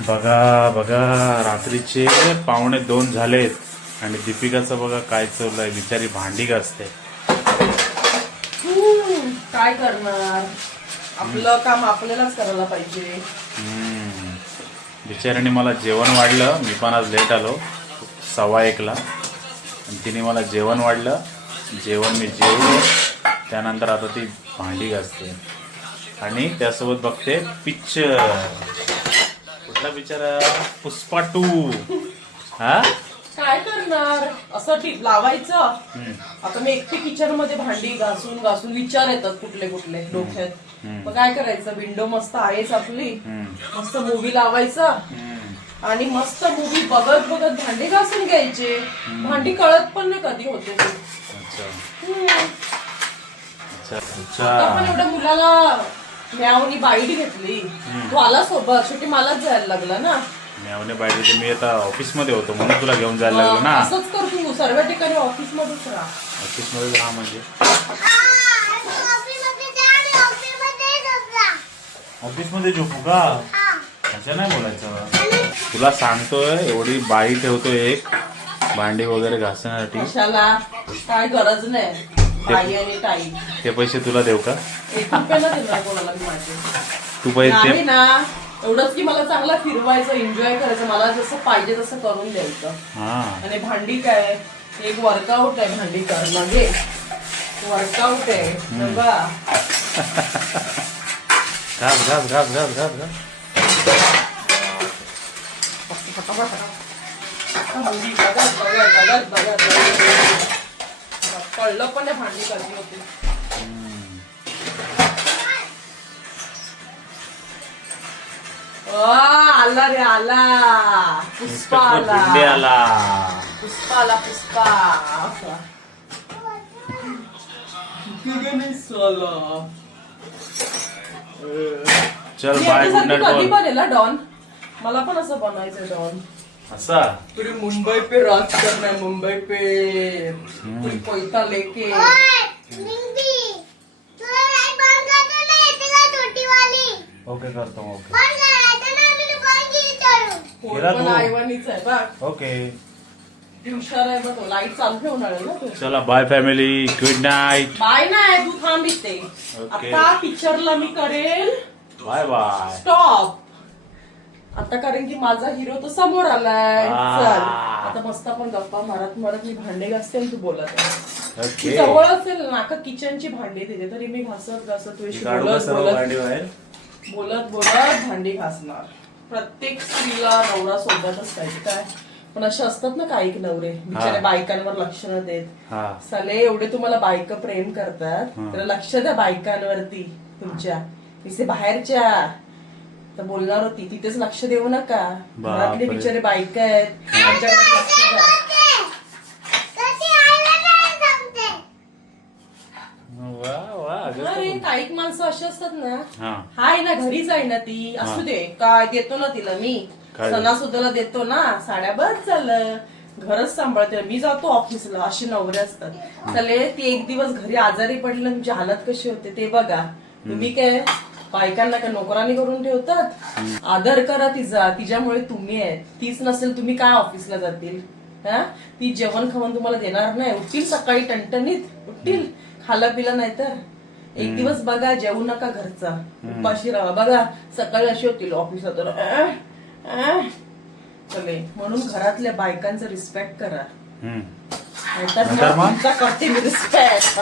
बघा बघा, रात्रीचे 1:45 झालेत आणि दीपिकाचं बघा काय चाललंय. बिचारी भांडी घासते. काय करणार, आपलं काम आपल्यालाच करायला पाहिजे. बिचाऱ्याने मला जेवण वाढलं. मी पण आज लेट आलो 1:15ला आणि तिने मला जेवण वाढलं. जेवण मी जेवलो. त्यानंतर आता ती भांडी घासते आणि त्यासोबत बघते पिक्चर. कुठला बिचारा? पुष्पा 2. हा, काय करणार, असं लावायचं. आता मी एकटी किचन मध्ये भांडी घासून घासून विचार येतात कुठले कुठले डोक्यात. मग काय करायचं, विंडो मस्त आहेच आपली, मस्त मूवी लावायचा आणि मस्त मूवी बघत बघत भांडी घासून घ्यायचे. भांडी कळत पण नाही कधी होते ते. पण एवढ्या मुलाला म्यावनी बाईट घेतली, तू आला सोबत, शेवटी मलाच जायला लागला ना. म्यावने बाईट, मी आता ऑफिस मध्ये होतो म्हणून तुला घेऊन जायला लागलो ना. असंच कर तू, सर्व ठिकाणी ऑफिस मध्येच राहा. ऑफिस मध्ये राहा म्हणजे ऑफिस मध्ये झोपू का? असं नाही बोलायचं. तुला सांगतोय, एवढी बाई ठेवतो एक भांडी वगैरे घासण्यासाठी. कशाला, काय गरज नाही. बाई आणि ताई, ते पैसे तुला देऊ का? 1 रुपयाला देणार कोणाला मी माझे. तू पैसे नाही ना, एवढंच की मला चांगला फिरवायचं, एन्जॉय करायचं, मला जसं पाहिजे तसं करून द्यायचं. आणि भांडी काय, एक वर्कआउट आहे भांडी करणं. घे, वर्कआउट आहे बघा. घास घास घास घास घास घास. कळलं पण नाही भांडी कशी होती. आला रे, आला पुष्पा, आला पुष्पा, आला पुष्पा. चल बाय, गुड नाईट. कधी बनेला डॉन? मला पण असं बनायचं डॉन. असा पूरी मुंबई पे राज करना है, मुंबई पे पूरी पैसा लेके. ओके करतो. Okay okay. हुशार आहे बघ, लाईट चालू ठेवून आलं ना तू. चला bye family, good night. Bye नाही, तू थांब इथे. ओके. आता पिक्चरला मी करेल बाय बाय. स्टॉप. आता कारण की माझा हिरो तर समोर आलाय. चल आता मस्त आपण गप्पा मारत मारत मी भांडे घासते आणि तू बोलत आहे. ओके. जवळ असेल ना का किचनची भांडी तिथे, तरी मी घासत घासत तुझ्याशी बोलत बोलत भांडी घासणार. प्रत्येक स्त्रीला नवरा सोबतच पाहिजे. काय पण असे असतात ना काही नवरे, बिचारे बायकांवर लक्ष न देत. साले एवढे तुम्हाला बायका प्रेम करतात, तर लक्ष द्या बायकांवरती तुमच्या. तिथे बाहेरच्या तर बोलणार होती, तिथेच लक्ष देऊ नका. घरातले बिचारे बायका आहेत, त्यांच्याकडे लक्ष द्या. अरे काही माणसं अशी असतात ना, हाय ना घरीच आहे ना ती, असू दे काय देतो ना तिला मी, सणासुदाला देतो ना साड्या, बस झालं, घरच सांभाळते, मी जातो ऑफिसला. असे नवरे असतात. चले ती एक दिवस घरी आजारी पडलं, तुमची हालत कशी होते ते बघा. तुम्ही काय बायकांना का नोकरानी करून ठेवतात? आदर करा तिचा, तिच्यामुळे तुम्ही आहे. तीच नसेल तुम्ही काय ऑफिसला जातील? ती जेवण खावण तुम्हाला देणार नाही. उठतील सकाळी टणटणीत, उठतील, खाला पिला नाही तर. एक दिवस बघा, जेवू नका घरचा, उपाशी राहा. बघा सकाळी अशी होतील ऑफिसला तर चले. म्हणून घरातल्या बायकांचा रिस्पेक्ट करा. नाहीतर करते मी रिस्पेक्ट.